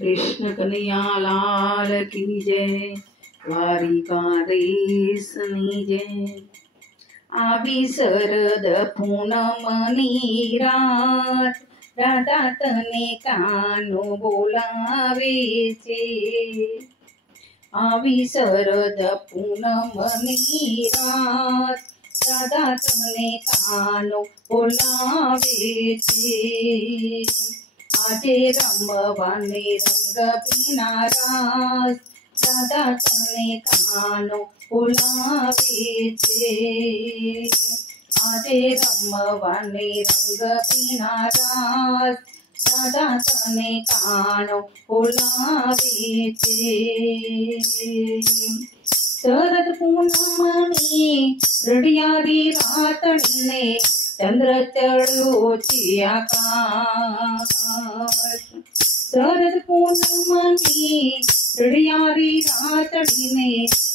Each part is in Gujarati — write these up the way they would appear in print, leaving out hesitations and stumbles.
कृष्ण कन्हैया लाल की जय। द्वारिकाधीशनी जय। આવી શરદ પૂનમની રાત, રાધા તને કાનો બોલાવે છે। આવી શરદ પૂનમની રાત, રાધા તને કાનો બોલાવે છે। આજે રમવાને રંગ ભીના રાસ, રાધા તને કાનો બોલાવે છે। આજે રમવાને રંગ ભીના રાસ, રાધા તને કાનો બોલાવે છે। શરદ પૂનમની રડિયારી રાતને, ચંદ્ર ચડ્યો છે આકાશ। શરદ પૂનમની રડિયારી રાતને,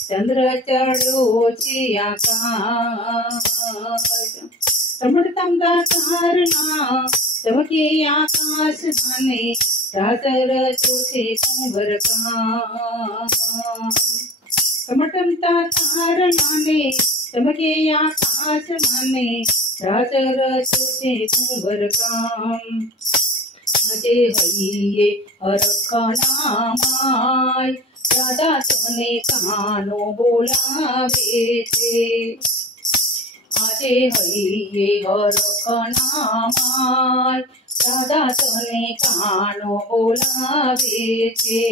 ચંદ્ર ચડ્યો છે આકાશ। ચમકતા તારના ચમકે આકાશમાંને, રાત રચ્યો છે કુંભરકામ। ચમકતા તારણાને ચમકે આકાશમાંને, રાત રચ્યો છે કુંભરકામ। આજે હૈયે હરખના માય, રાધા તને કાનો બોલાવે છે। આજે હૈયે હરખના માય, રાધા તને કાનો બોલાવે છે।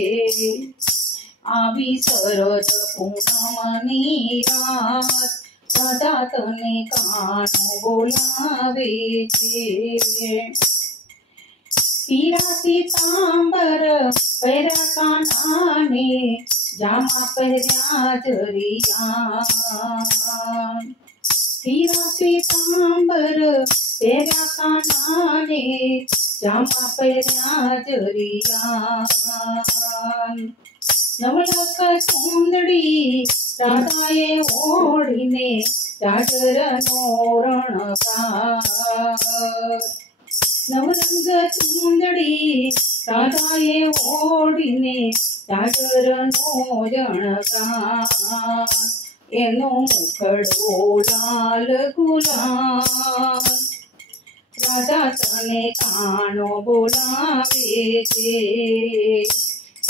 આવી શરદ પૂનમની રાત, રાધા તને કાનો બોલાવે છે। પીળા પીતાંબર પહેર્યા કાનાને, જામા પહેર્યા જરિયા। પીળા પીતાંબર પહેર્યા કાનાને, જામા પહેર્યા જરિયા। નવલખ ચૂંદડી રાધાએ ઓઢીને, જાગરનો રણકાર। નવરંગ ચૂંદડી રાધાએ ઓઢીને, જાગરનો જણકાર। એનો મુખડો લાલ ગુલાલ, રાધા તને કાનો બોલાવે છે।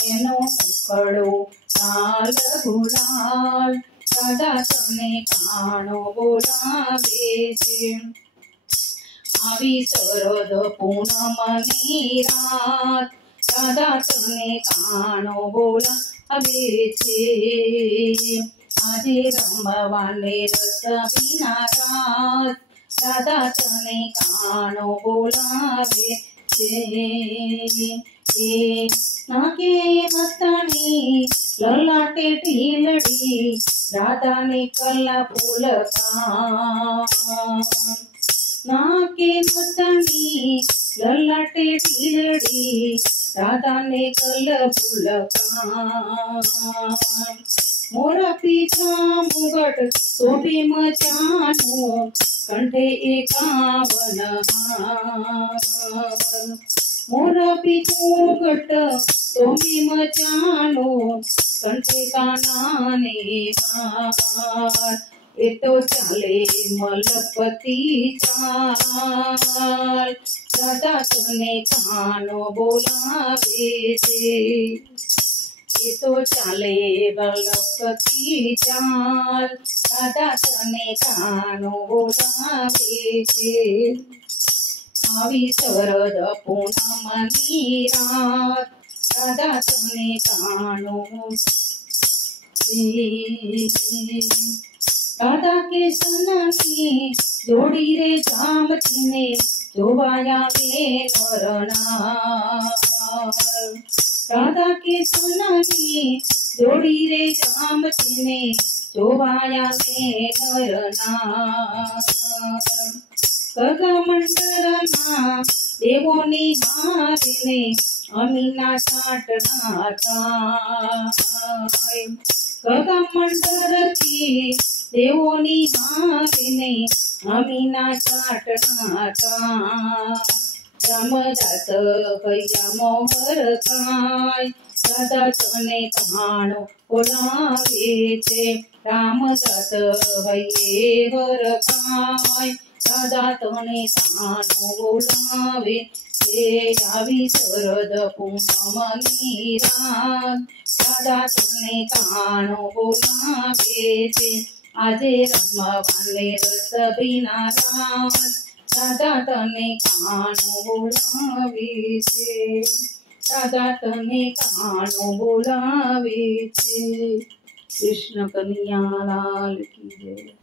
એનો મુખડો લાલ ગુલાલ, રાધા તને કાનો બોલાવે છે। આવી શરદ પૂનમની રાત, રાધા તને કાનો બોલાવે છે। આજે રમવાને રસ ભીના રાસ, રાધા તને કાનો બોલાવે છે। નાકે મસ્તની લલાટે ઢીલડી, રાધાને કલા ફૂલકામ। નાકે મસ્તની લલાટે ઢીલડી, રાધાને કલ ફૂલકામ। મોરા પીછા મુગટ શોભે મજાનો, કંઠે એકાવન હાર। મોરા પીછો મુગટ શોભે મજાનો, કંઠે કાનાને હાર। એ તો ચાલે મલપતિ ચાલ, રાધા તને કાનો બોલાવે છે। એ તો ચાલે મલપતિ ચાલ, રાધા તને કાનો બોલાવે છે। આવી શરદ પૂનમની રાત, રાધા તને કાનો રાધા કિશનની જોડી રે જામતીને, જોવાયા વે નરનાર। રાધા કિશનની જોડી રે જામતીને, જોવાયા વે નરનાર। ગગમંડળના દેવોની હારીને, અમીના સાટના થાય। ગગમંડળથી દેવોની હારીને, અમીના સાટના થાય। રામદાસ ભૈયા મોહર ખાય દાદા તને તાણો બોલાવે છે રામદાસ ભૈયે હર ખાય દાદા તને તાણો બોલાવે છે આવી શરદ પૂનમની રાત દાદા તને તાણો બોલાવે છે આજે રમવાને રસ વિના રાત દાદા તને કાનો બોલાવે છે દાદા તને કાનો બોલાવે છે કૃષ્ણ કનૈયા લાલ કી જય।